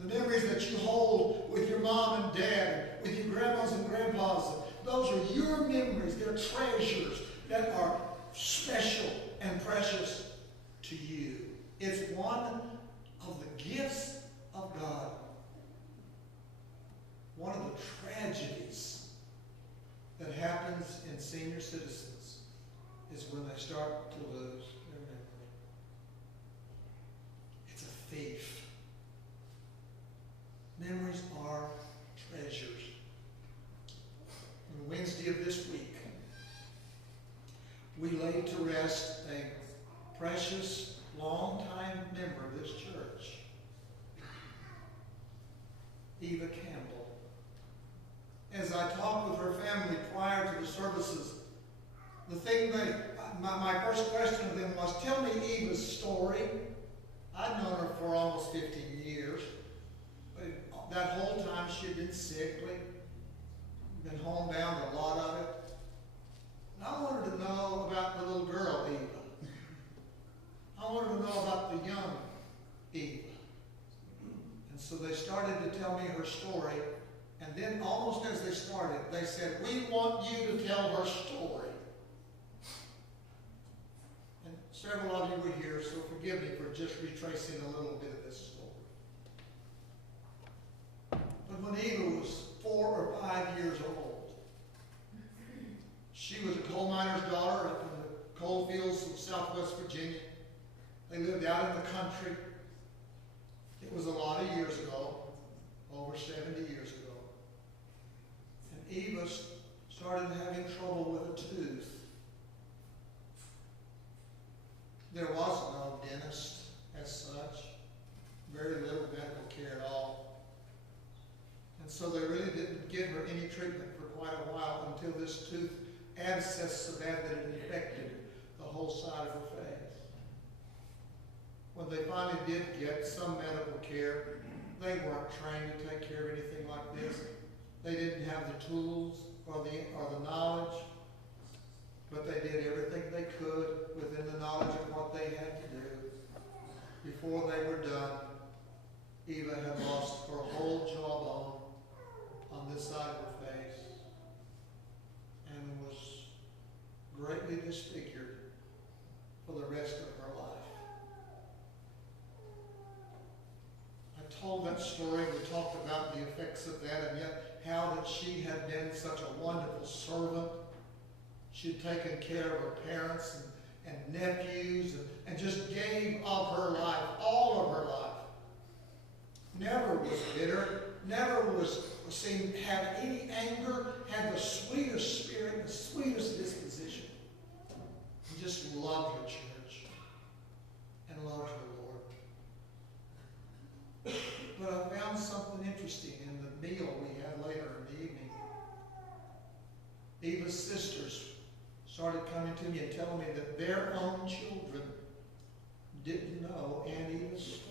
The memories that you hold with your mom and dad, with your grandmas and grandpas, those are your memories. They're treasures that are special and precious to you. It's one of the gifts of God. One of the tragedies that happens in senior citizens is when they start to lose their memory. It's a thief. Memories are treasures. On Wednesday of this week, we laid to rest a precious, long-time member of this church, Eva Campbell. As I talked with her family prior to the services, my first question to them was, tell me Eva's story. I'd known her for almost 15 years. But that whole time she had been sickly, been homebound a lot of it. And I wanted to know about the little girl, Eva. I wanted to know about the young Eva. And so they started to tell me her story. And then almost as they started, they said, we want you to tell her story. And several of you were here, so forgive me for just retracing a little bit of this story. But when Eva was 4 or 5 years old, she was a coal miner's daughter up in the coal fields of Southwest Virginia. They lived out in the country. It was a lot of years ago, over 70 years ago. And Eva started having trouble with a tooth. There was no dentist as such, very little medical care at all. And so they really didn't give her any treatment for quite a while until this tooth abscessed so bad that it infected the whole side of her face. When they finally did get some medical care, they weren't trained to take care of anything like this. They didn't have the tools or the knowledge, but they did everything they could within the knowledge of what they had to do. Before they were done, Eva had lost her whole jawbone on this side of her face and was greatly disfigured for the rest of her life. I told that story, we talked about the effects of that, and yet how that she had been such a wonderful servant. She had taken care of her parents and nephews and just gave of her life, all of her life. Never was bitter, never was seemed to have any anger, had the sweetest spirit, the sweetest disposition. And just loved her church and loved her Lord. But I found something interesting in the meal we had later in the evening. Eva's sisters started coming to me and telling me that their own children didn't know Aunt Eva's story.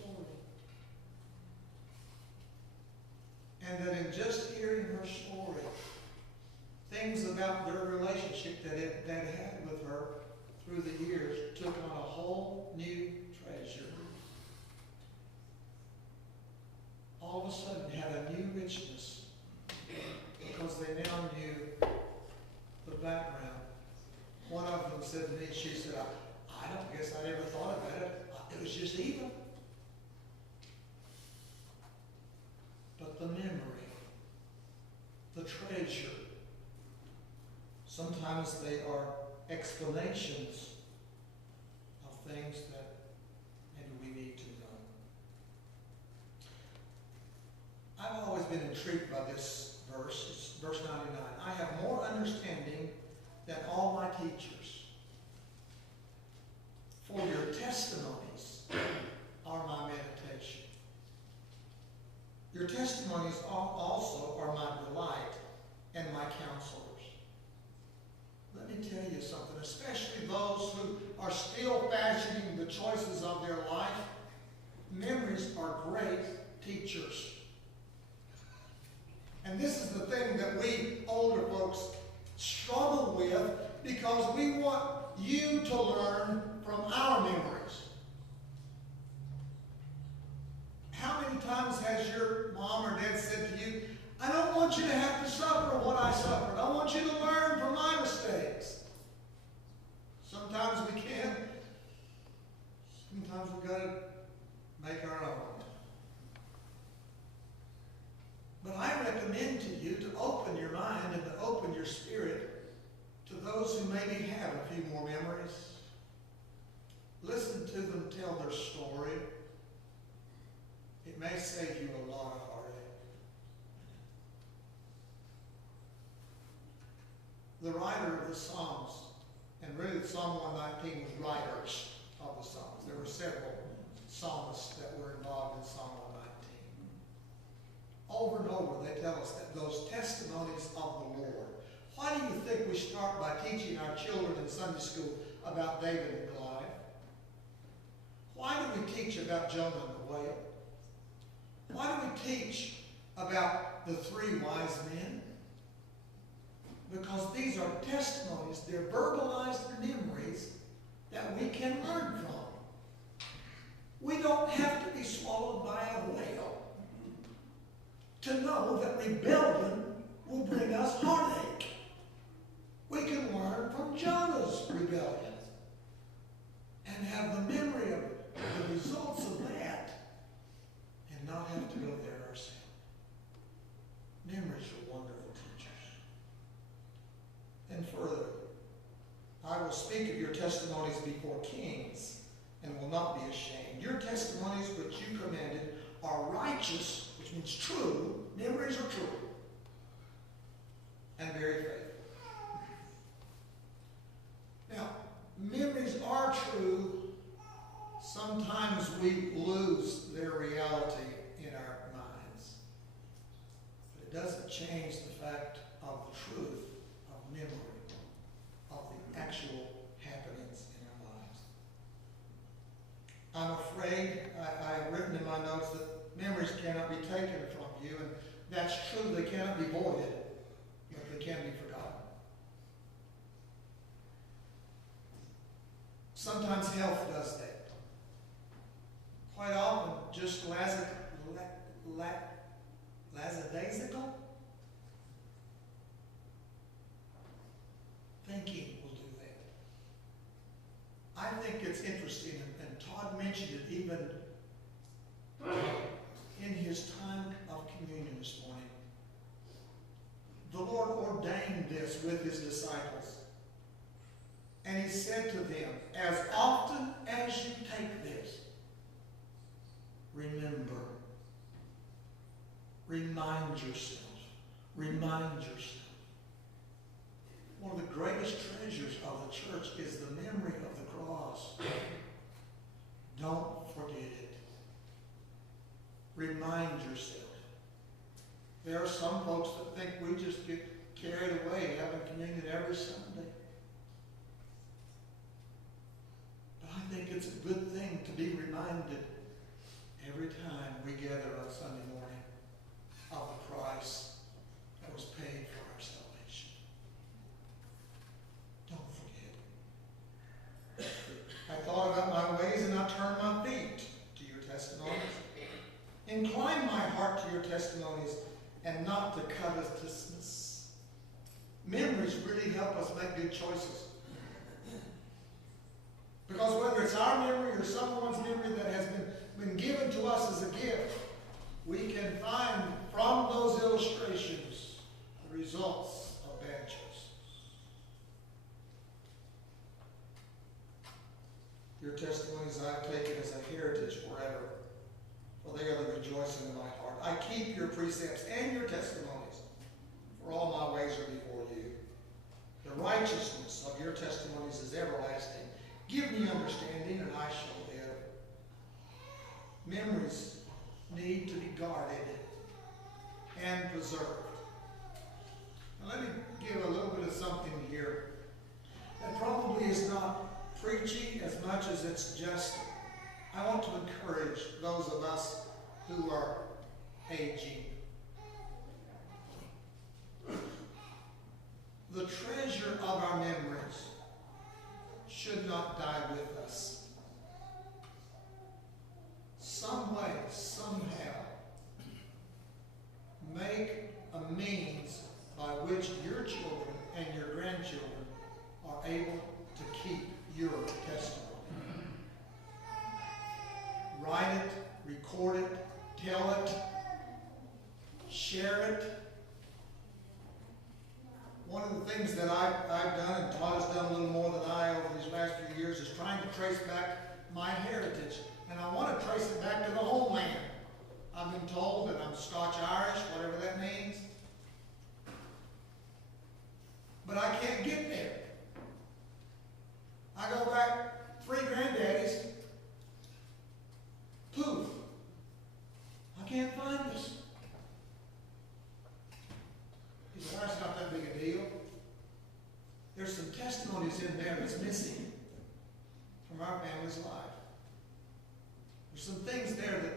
And that in just hearing her story, things about their relationship that it had with her through the years took on a whole new treasure. All of a sudden had a new richness because they now knew the background. One of them said to me, she said, I don't guess I ever thought about it. It was just Eva. But the memory, the treasure, sometimes they are explanations of things that maybe we need to know. I've always been intrigued by this verse. It's verse 99. I have more understanding than all my teachers. For your testimonies are my meditation. Your testimonies also are my delight and my counselors. Let me tell you something, especially those who are still fashioning the choices of their life. Memories are great teachers. And this is the thing that we older folks struggle with because we want you to learn from our memories. How many times has your mom or dad said to you, I don't want you to have to suffer what I suffered. I want you to learn from my mistakes. Sometimes we can. Sometimes we've got to make our own. But I recommend to you to open your mind and to open your spirit to those who maybe have a few more memories. Listen to them tell their story. It may save you a lot of heartache. The writer of the Psalms, and really Psalm 119 was writers of the Psalms. There were several psalmists that were involved in Psalm 119. Over and over they tell us that those testimonies of the Lord. Why do you think we start by teaching our children in Sunday school about David and Goliath? Why do we teach about Jonah and the whale? Why do we teach about the 3 wise men? Because these are testimonies, they're verbalized memories that we can learn from. We don't have to be swallowed by a whale to know that rebellion will bring us heartache. We can learn from Jonah's rebellion and have the memory of the results of that and not have to go there ourselves. Memories are wonderful teachers. And further, I will speak of your testimonies before kings and will not be ashamed. Your testimonies which you commanded are righteous, which means true. Memories are true. And very faithful. Now, memories are true. Sometimes we lose their reality in our minds. But it doesn't change the fact of the truth of memory, of the actual happenings in our lives. I'm afraid, I have written in my notes that memories cannot be taken from you, and that's true. They cannot be voided, but they can be forgotten. Sometimes health does that. Quite often, just lackadaisical thinking will do that. I think it's interesting, and Todd mentioned it even in his time of communion this morning. The Lord ordained this with his disciples. And he said to them, as often as you take this, remember. Remind yourself. Remind yourself. One of the greatest treasures of the church is the memory of the cross. Don't forget it. Remind yourself. There are some folks that think we just get carried away having communion every Sunday. But I think it's a good thing to be reminded every time we gather on Sunday morning of the price that was paid for our salvation. Don't forget. I thought about my ways and I turned my feet to your testimonies. Incline my heart to your testimonies and not to covetousness. Memories really help us make good choices. Because whether it's our memory or someone's memory that has been given to us as a gift, we can find from those illustrations the results of bad choices. Your testimonies I have taken as a heritage forever, for they are the rejoicing of my heart. I keep your precepts and your testimonies, for all my ways are before you. The righteousness of your testimonies is everlasting. Give me understanding, and I shall live. Memories need to be guarded and preserved. Now let me give a little bit of something here that probably is not preachy as much as it's just, I want to encourage those of us who are aging. The treasure of our memories should not die with us. Some way, somehow, share it. One of the things that I've done, and Todd has done a little more than I over these last few years, is trying to trace back my heritage. And I want to trace it back to the homeland. I've been told that I'm Scotch-Irish, whatever that means. But I can't get there. I go back 3 granddaddies. Poof. I can't find this. He said, that's not that big a deal. There's some testimonies in there that's missing from our family's life. There's some things there that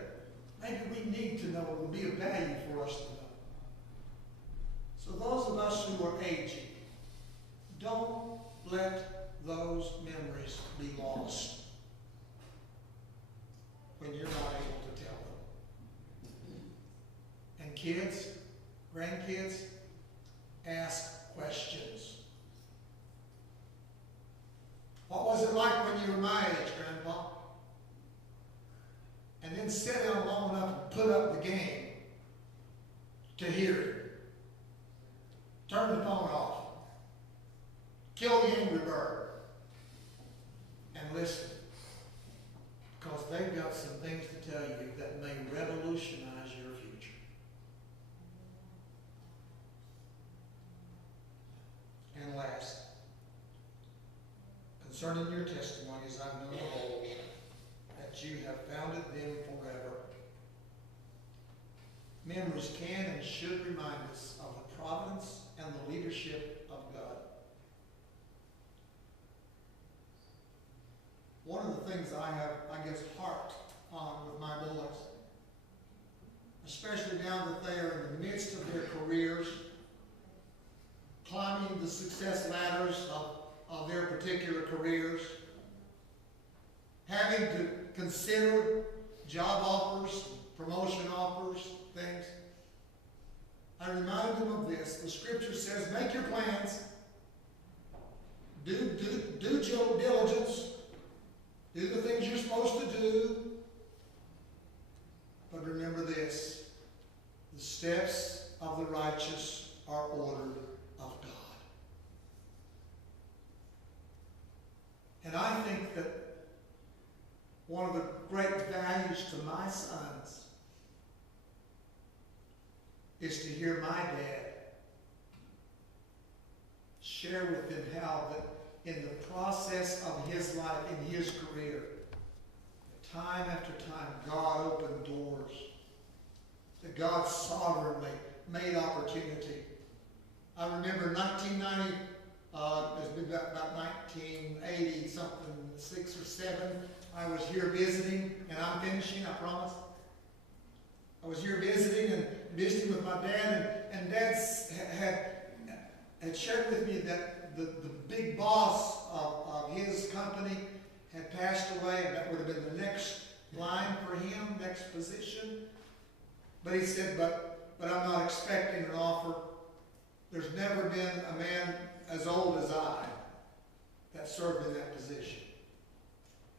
maybe we need to know, it would be of value for us to know. So those of us who are aging, don't let those memories be lost when you're not able to tell them. And kids, grandkids, ask questions. What was it like when you were my age, Grandpa? And then sit down long enough and put up the game to hear it. Turn the phone off. Kill the angry bird. And listen. Because they've got some things to tell you that may revolutionize your future. And last, concerning your testimonies, I've known of old that you have founded them forever. Memories can and should remind us of the providence and the leadership of God. One of the things I have, harped on with my boys, especially now that they are in the midst of their careers, climbing the success ladders of their particular careers, having to consider job offers, promotion offers, things. I remind them of this. The scripture says, make your plans, do due diligence, do the things you're supposed to do. But remember this, the steps of the righteous are ordered of God. And I think that one of the great values to my sons is to hear my dad share with them how that in the process of his life, in his career, time after time, God opened doors. That God sovereignly made opportunity. I remember 1990, it's been about 1980 something, 6 or 7. I was here visiting, and I'm finishing, I promise. I was here visiting with my dad, and Dad had shared with me that the big boss of his company had passed away, and that would have been the next line for him, next position. But he said, but I'm not expecting an offer. There's never been a man as old as I that served in that position.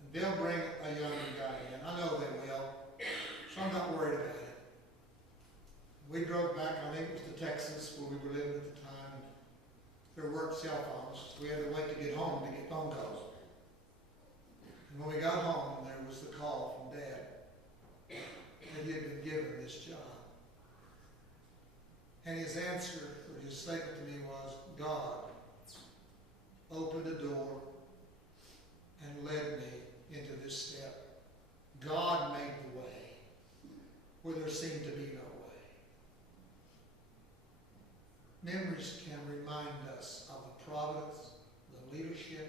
And they'll bring a younger guy in. I know they will. So I'm not worried about it. We drove back, I think it was to Texas, where we were living at the time. There weren't cell phones. We had to wait to get home to get phone calls. And when we got home, there was the call from Dad that he had been given this job. And his answer, or his statement to me was, God opened a door and led me into this step. God made the way where there seemed to be no way. Memories can remind us of the providence, the leadership,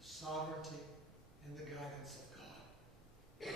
the sovereignty, and the guidance of God.